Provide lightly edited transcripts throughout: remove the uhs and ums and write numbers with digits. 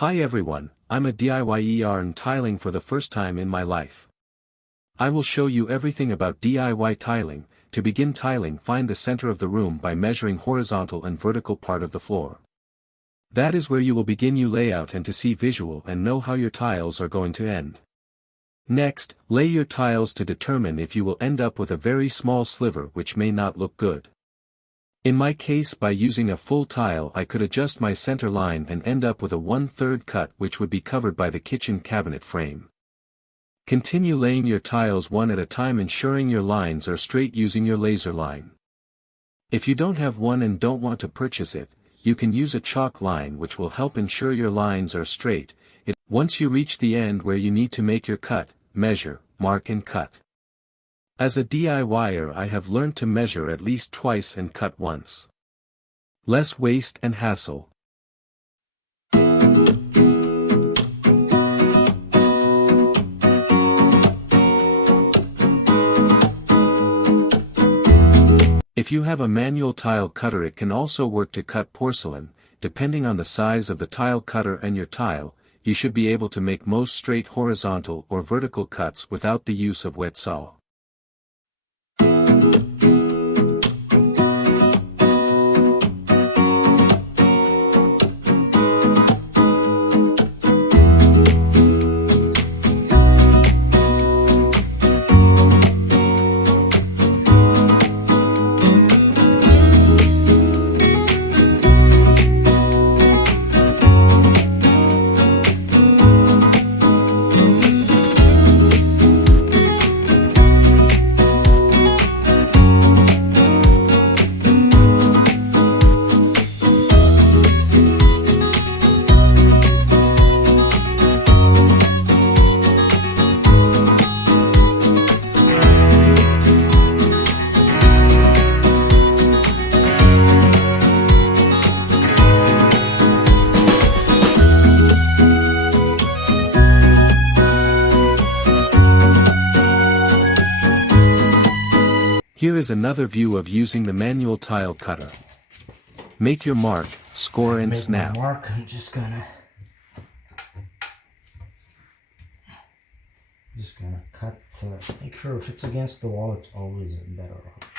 Hi everyone, I'm a DIYer and tiling for the first time in my life. I will show you everything about DIY tiling. To begin tiling, find the center of the room by measuring horizontal and vertical part of the floor. That is where you will begin your layout and to see visual and know how your tiles are going to end. Next, lay your tiles to determine if you will end up with a very small sliver which may not look good. In my case, by using a full tile I could adjust my center line and end up with a 1/3 cut which would be covered by the kitchen cabinet frame. Continue laying your tiles one at a time, ensuring your lines are straight using your laser line. If you don't have one and don't want to purchase it, you can use a chalk line which will help ensure your lines are straight. Once you reach the end where you need to make your cut, measure, mark and cut. As a DIYer I have learned to measure at least twice and cut once. Less waste and hassle. If you have a manual tile cutter, it can also work to cut porcelain. Depending on the size of the tile cutter and your tile, you should be able to make most straight horizontal or vertical cuts without the use of wet saw. Here is another view of using the manual tile cutter. Make your mark, score and snap. Mark, I'm just gonna cut, make sure if it's against the wall it's always in better option.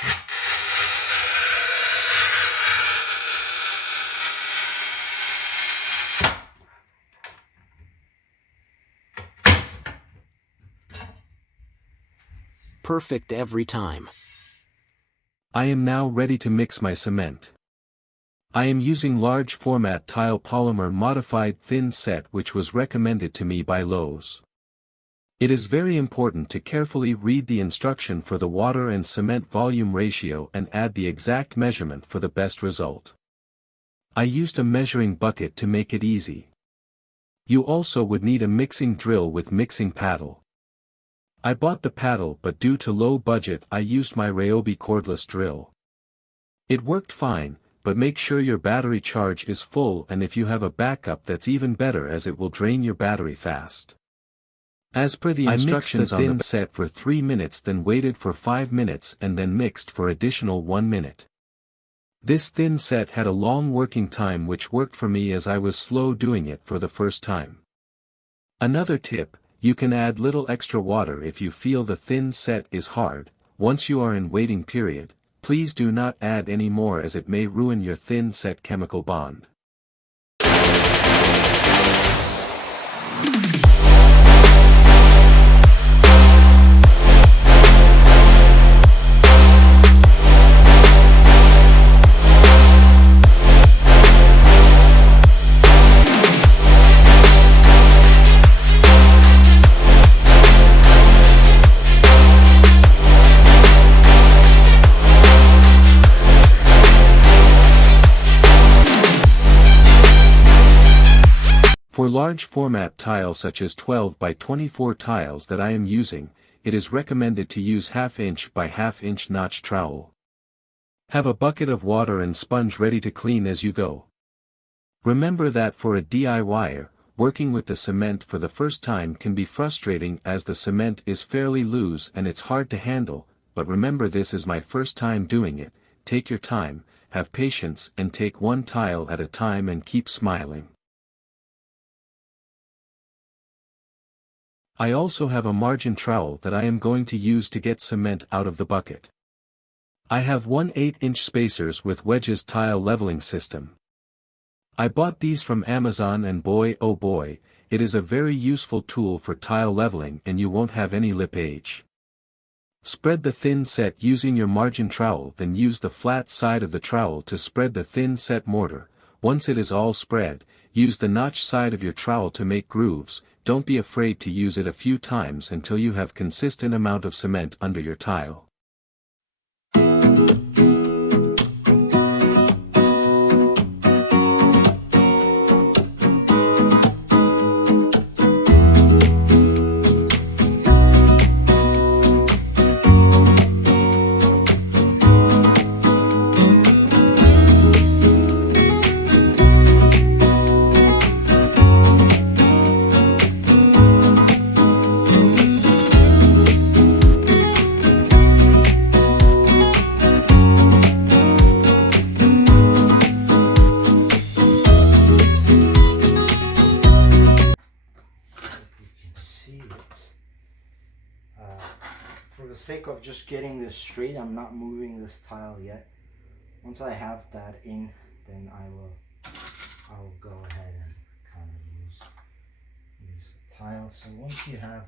Perfect every time. I am now ready to mix my cement. I am using large format tile polymer modified thin set which was recommended to me by Lowe's. It is very important to carefully read the instruction for the water and cement volume ratio and add the exact measurement for the best result. I used a measuring bucket to make it easy. You also would need a mixing drill with mixing paddle. I bought the paddle, but due to low budget I used my Ryobi cordless drill. It worked fine, but make sure your battery charge is full, and if you have a backup that's even better as it will drain your battery fast. As per the instructions on the thin set for 3 minutes, then waited for 5 minutes and then mixed for additional 1 minute. This thin set had a long working time which worked for me as I was slow doing it for the first time. Another tip: you can add little extra water if you feel the thin set is hard. Once you are in waiting period, please do not add any more as it may ruin your thin set chemical bond. For large format tiles such as 12 by 24 tiles that I am using, it is recommended to use 1/2 inch by 1/2 inch notch trowel. Have a bucket of water and sponge ready to clean as you go. Remember that for a DIYer, working with the cement for the first time can be frustrating as the cement is fairly loose and it's hard to handle, but remember this is my first time doing it. Take your time, have patience and take one tile at a time and keep smiling. I also have a margin trowel that I am going to use to get cement out of the bucket. I have 1/8-inch spacers with wedges tile leveling system. I bought these from Amazon and boy oh boy, it is a very useful tool for tile leveling and you won't have any lippage. Spread the thin set using your margin trowel, then use the flat side of the trowel to spread the thin set mortar. Once it is all spread, use the notch side of your trowel to make grooves. Don't be afraid to use it a few times until you have consistent amount of cement under your tile. For the sake of just getting this straight, I'm not moving this tile yet. Once I have that in, then I'll go ahead and kind of use the tile. So once you have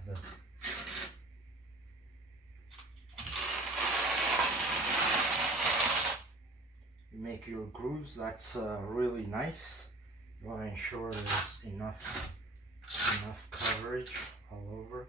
you make your grooves, that's really nice. You want to ensure there's enough coverage all over.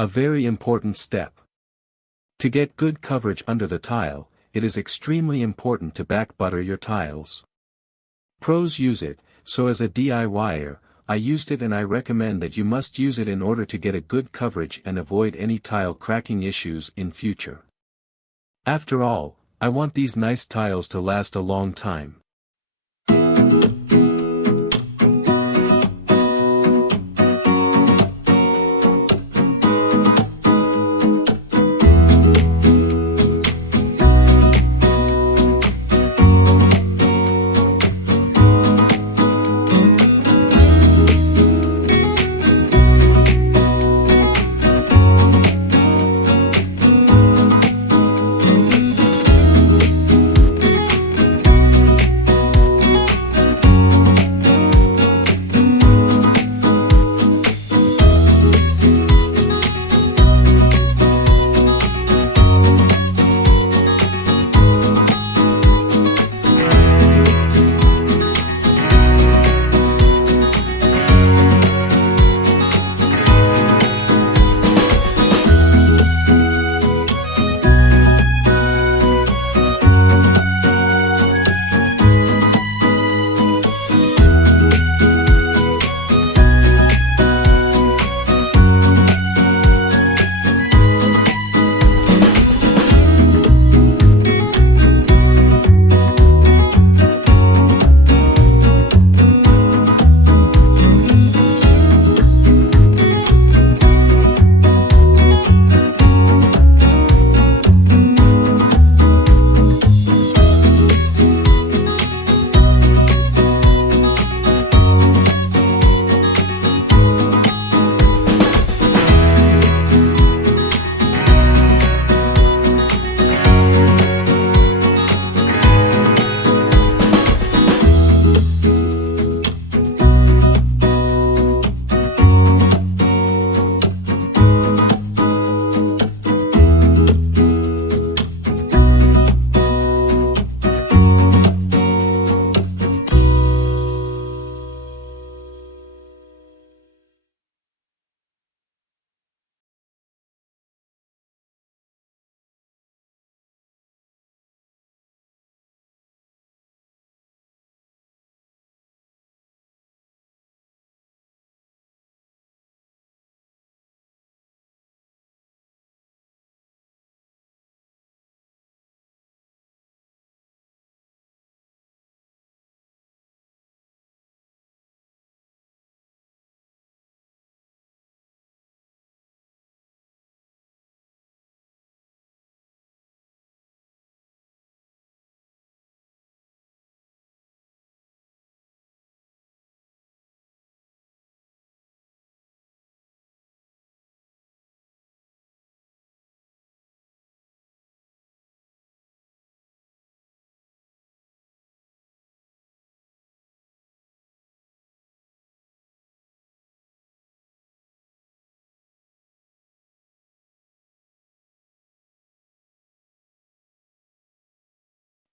A very important step. To get good coverage under the tile, it is extremely important to back butter your tiles. Pros use it, so as a DIYer, I used it and I recommend that you must use it in order to get a good coverage and avoid any tile cracking issues in future. After all, I want these nice tiles to last a long time.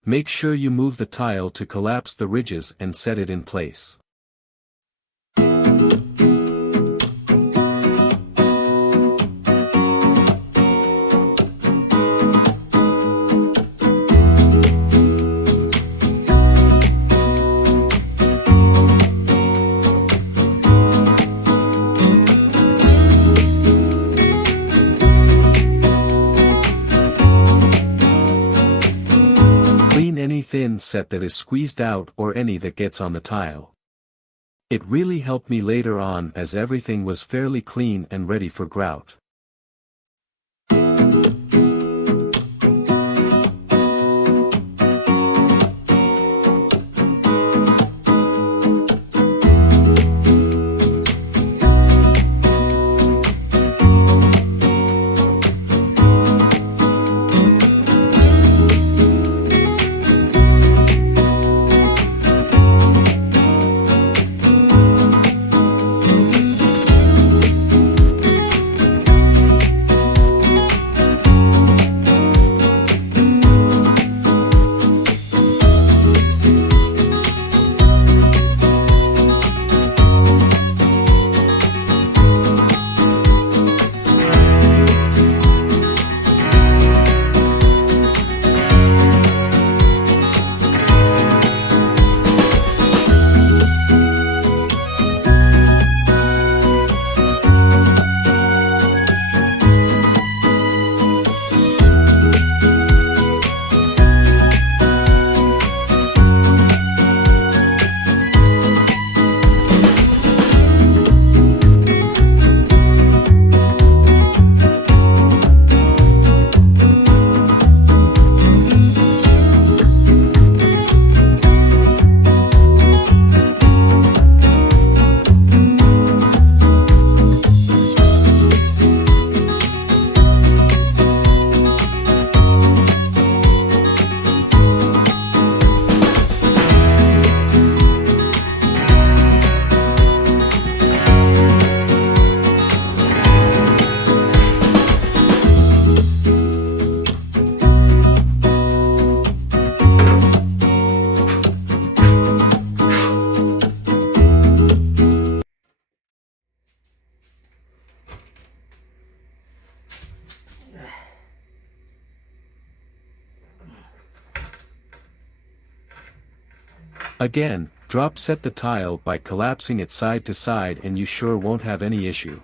Make sure you move the tile to collapse the ridges and set it in place. Any thin set that is squeezed out or any that gets on the tile. It really helped me later on as everything was fairly clean and ready for grout. Again, drop set the tile by collapsing it side to side and you sure won't have any issue.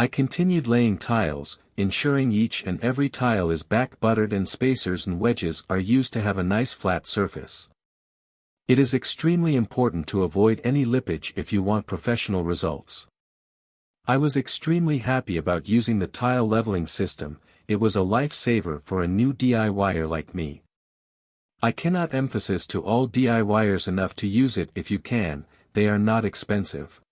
I continued laying tiles, ensuring each and every tile is back buttered and spacers and wedges are used to have a nice flat surface. It is extremely important to avoid any lippage if you want professional results. I was extremely happy about using the tile leveling system. It was a lifesaver for a new DIYer like me. I cannot emphasize to all DIYers enough to use it if you can. They are not expensive.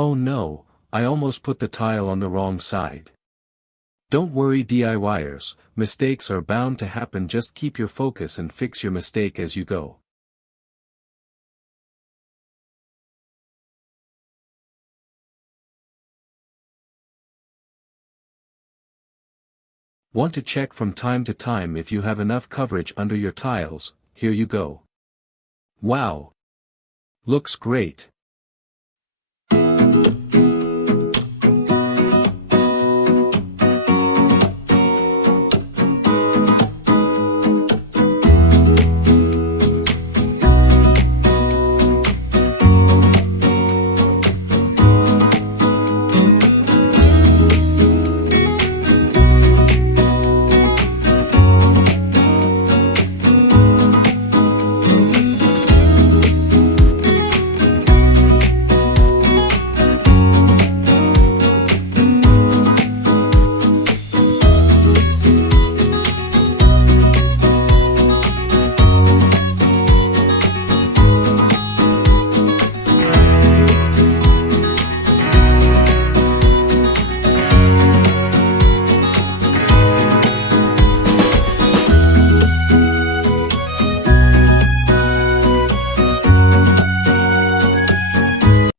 Oh no, I almost put the tile on the wrong side. Don't worry DIYers, mistakes are bound to happen, just keep your focus and fix your mistake as you go. Want to check from time to time if you have enough coverage under your tiles? Here you go. Wow! Looks great.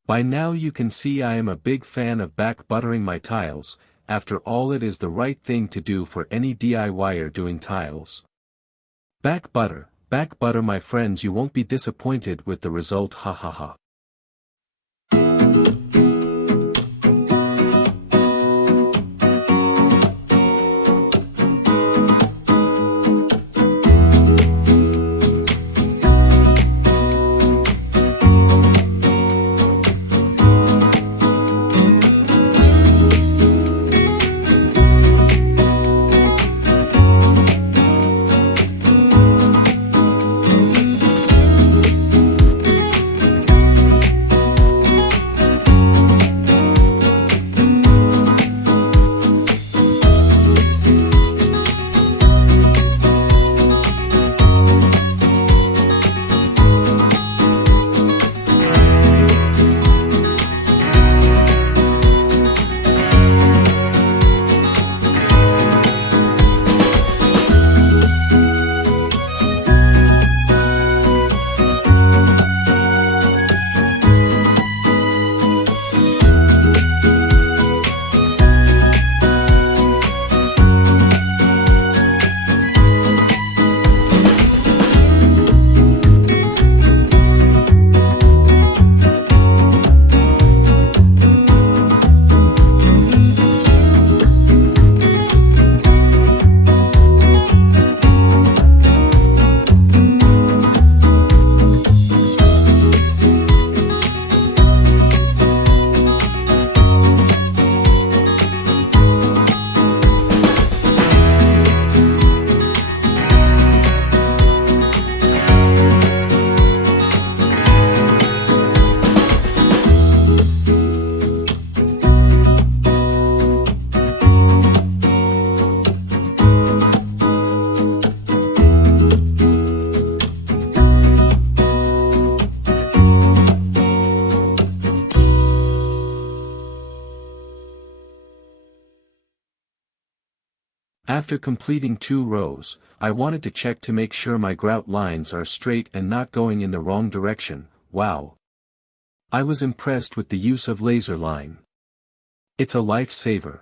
By now you can see I am a big fan of back buttering my tiles. After all, it is the right thing to do for any DIYer doing tiles. Back butter my friends, you won't be disappointed with the result, ha ha ha. After completing 2 rows, I wanted to check to make sure my grout lines are straight and not going in the wrong direction. Wow! I was impressed with the use of laser line. It's a lifesaver.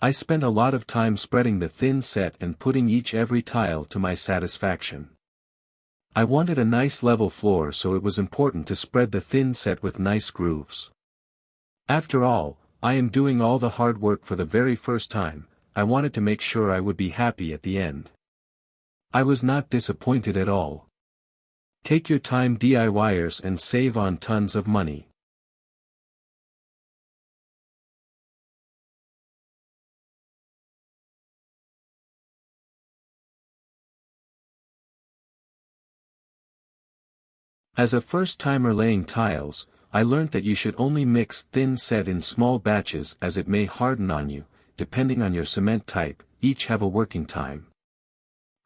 I spent a lot of time spreading the thin set and putting every tile to my satisfaction. I wanted a nice level floor, so it was important to spread the thin set with nice grooves. After all, I am doing all the hard work for the very first time. I wanted to make sure I would be happy at the end. I was not disappointed at all. Take your time, DIYers, and save on tons of money. As a first-timer laying tiles, I learned that you should only mix thin set in small batches, as it may harden on you, depending on your cement type. Each have a working time.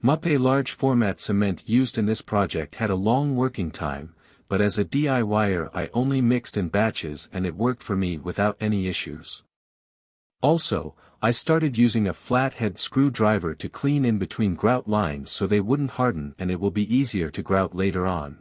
Muppe large format cement used in this project had a long working time, but as a DIYer I only mixed in batches and it worked for me without any issues. Also, I started using a flathead screwdriver to clean in between grout lines so they wouldn't harden, and it will be easier to grout later on.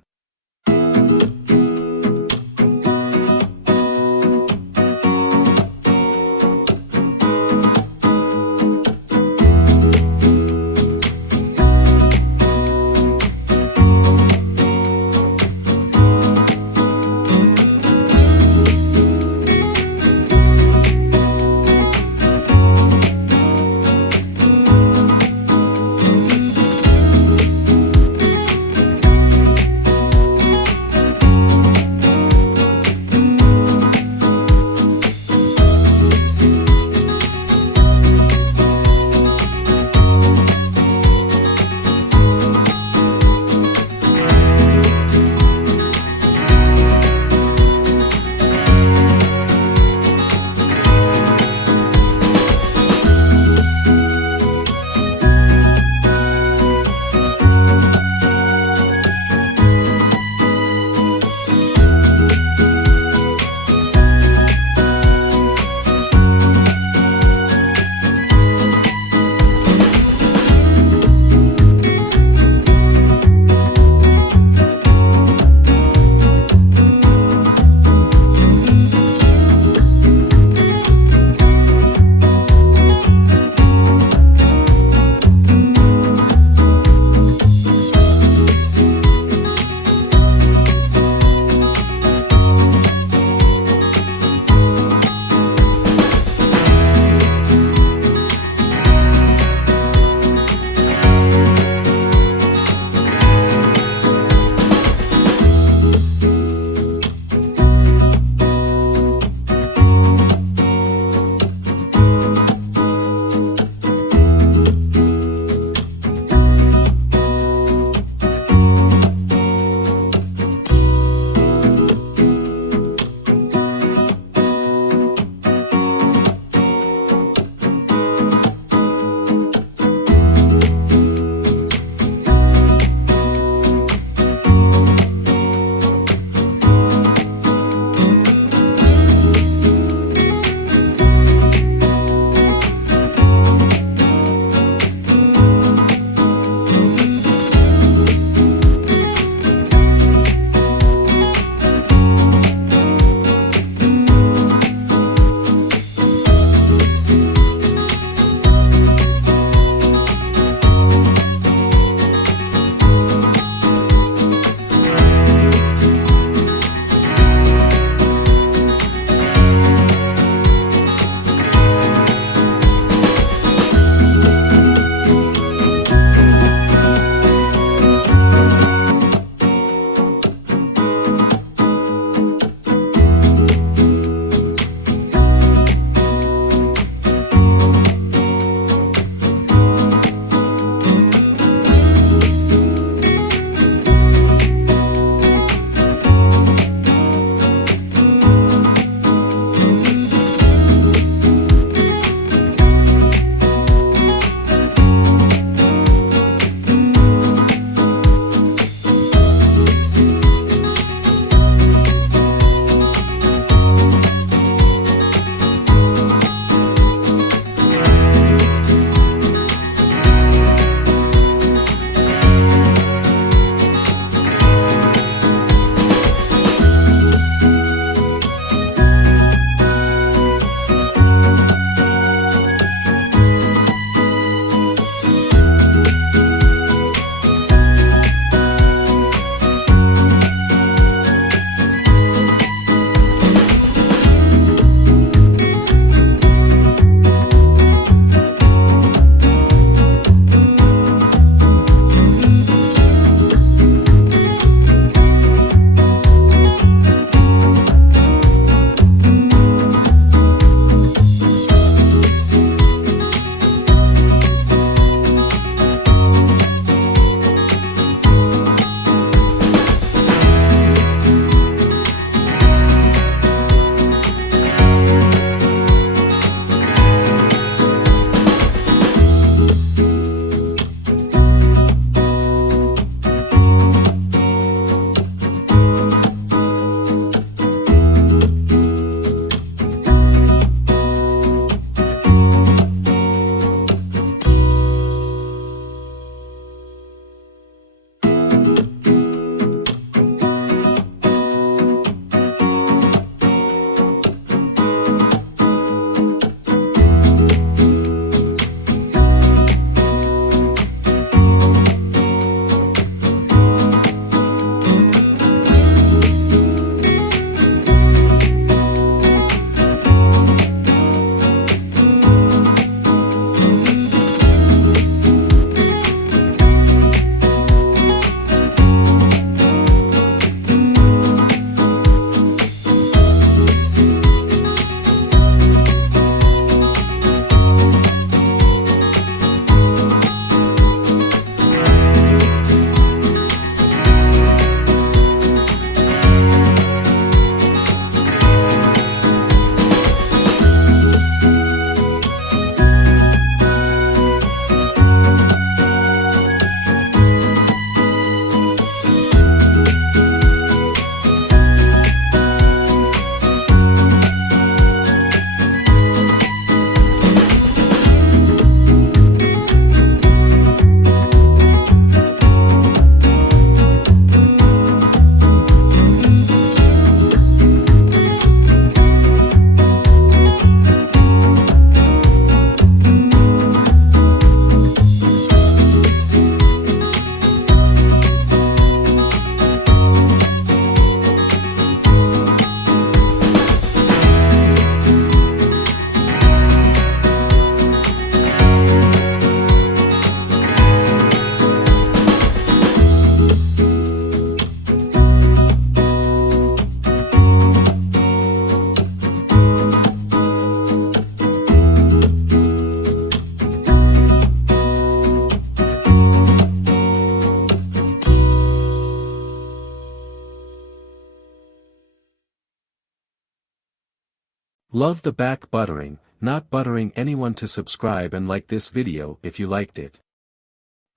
Love the back buttering, not buttering anyone to subscribe and like this video if you liked it.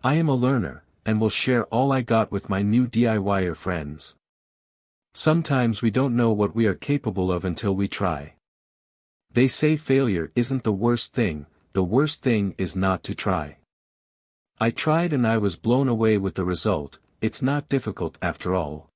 I am a learner, and will share all I got with my new DIYer friends. Sometimes we don't know what we are capable of until we try. They say failure isn't the worst thing is not to try. I tried and I was blown away with the result. It's not difficult after all.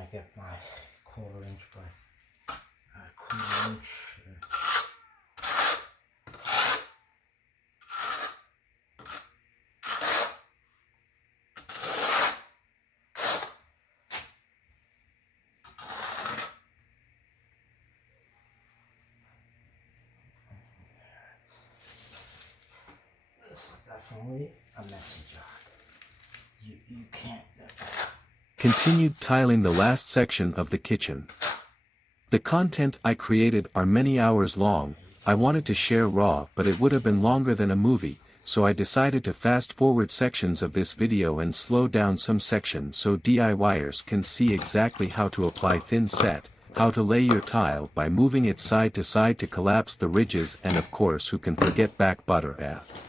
trying to get my 1/4 inch by 1/4 inch. This is definitely a messy job. You can't. Continued tiling the last section of the kitchen. The content I created are many hours long. I wanted to share raw, but it would have been longer than a movie, so I decided to fast forward sections of this video and slow down some sections so DIYers can see exactly how to apply thin set, how to lay your tile by moving it side to collapse the ridges, and of course who can forget back butter bath.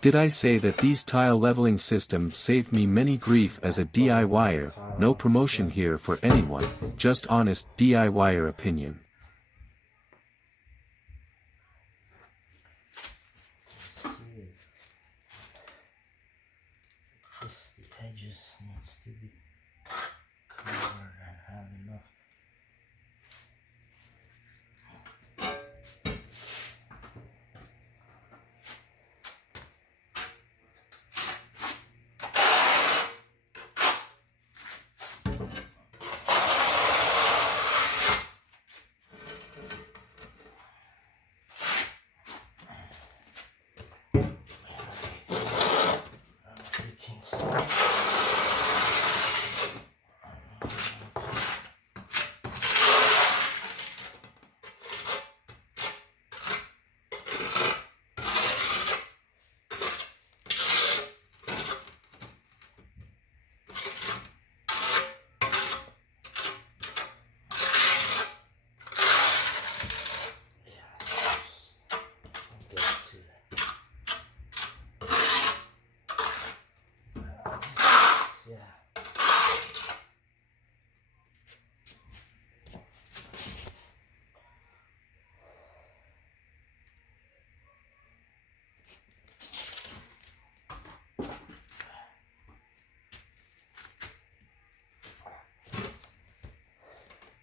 Did I say that these tile leveling systems saved me many grief as a DIYer? No promotion here for anyone, just honest DIYer opinion. Just the edges needs to be covered and have enough.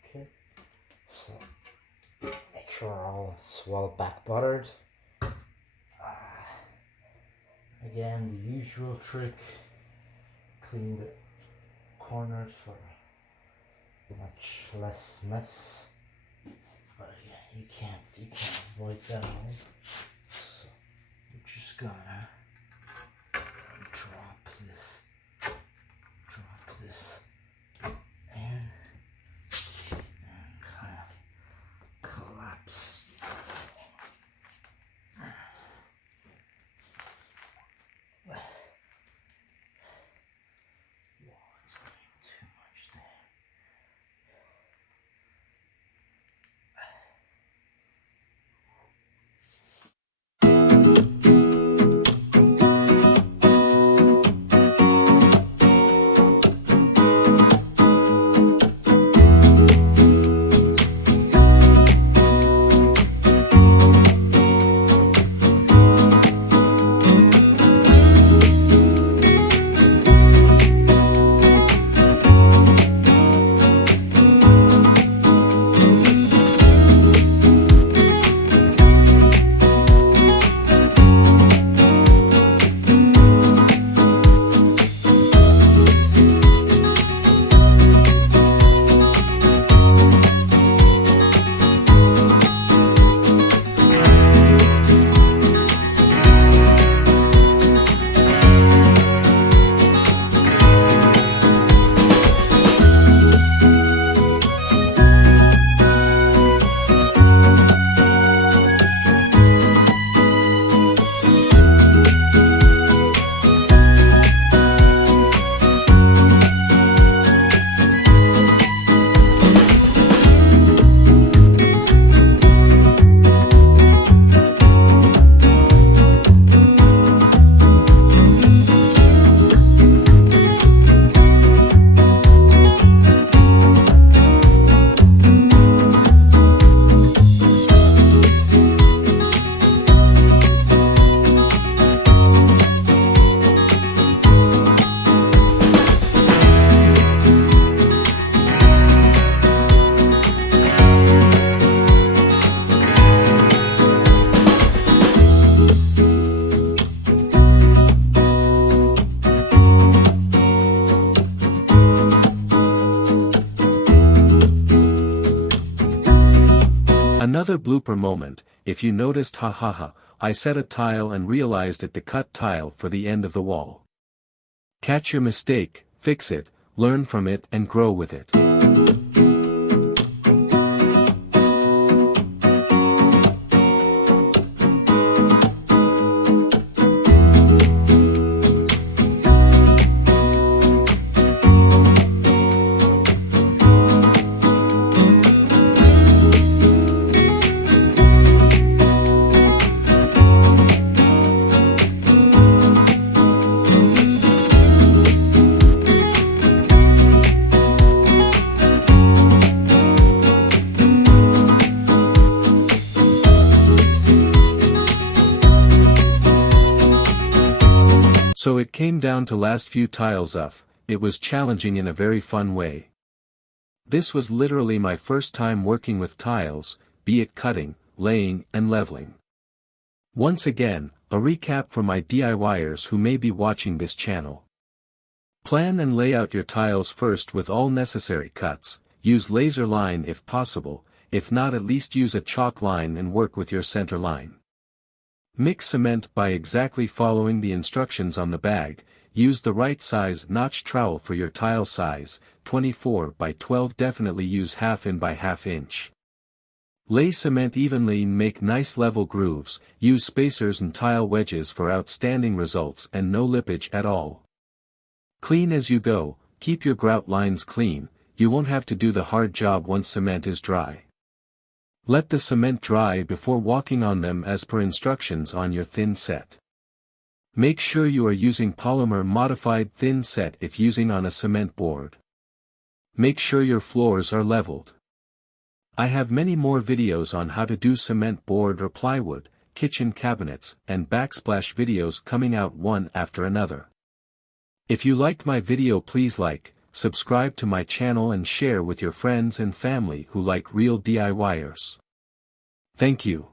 Okay, so make sure all is well back buttered. Again, the usual trick, clean the corners for much less mess. But again, you can't avoid that all. So you just gotta drop this in and kind of collapse. It's getting too much there. Another blooper moment, if you noticed, hahaha, I set a tile and realized it the cut tile for the end of the wall. Catch your mistake, fix it, learn from it and grow with it. So it came down to last few tiles up. It was challenging in a very fun way. This was literally my first time working with tiles, be it cutting, laying, and leveling. Once again, a recap for my DIYers who may be watching this channel. Plan and lay out your tiles first with all necessary cuts, use laser line if possible, if not at least use a chalk line and work with your center line. Mix cement by exactly following the instructions on the bag, use the right size notch trowel for your tile size, 24 by 12 definitely use 1/2 in by 1/2 inch. Lay cement evenly and make nice level grooves, use spacers and tile wedges for outstanding results and no lippage at all. Clean as you go, keep your grout lines clean, you won't have to do the hard job once cement is dry. Let the cement dry before walking on them as per instructions on your thin set. Make sure you are using polymer modified thin set if using on a cement board. Make sure your floors are leveled. I have many more videos on how to do cement board or plywood, kitchen cabinets, and backsplash videos coming out one after another. If you liked my video, please like, subscribe to my channel and share with your friends and family who like real DIYers. Thank you.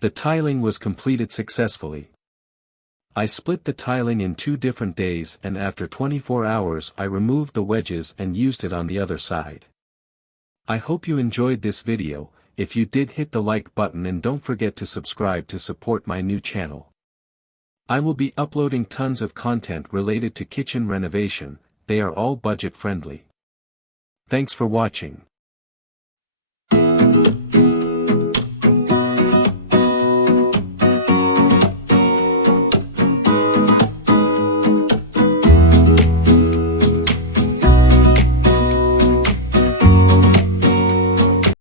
The tiling was completed successfully. I split the tiling in 2 different days and after 24 hours I removed the wedges and used it on the other side. I hope you enjoyed this video. If you did, hit the like button and don't forget to subscribe to support my new channel. I will be uploading tons of content related to kitchen renovation, they are all budget friendly. Thanks for watching.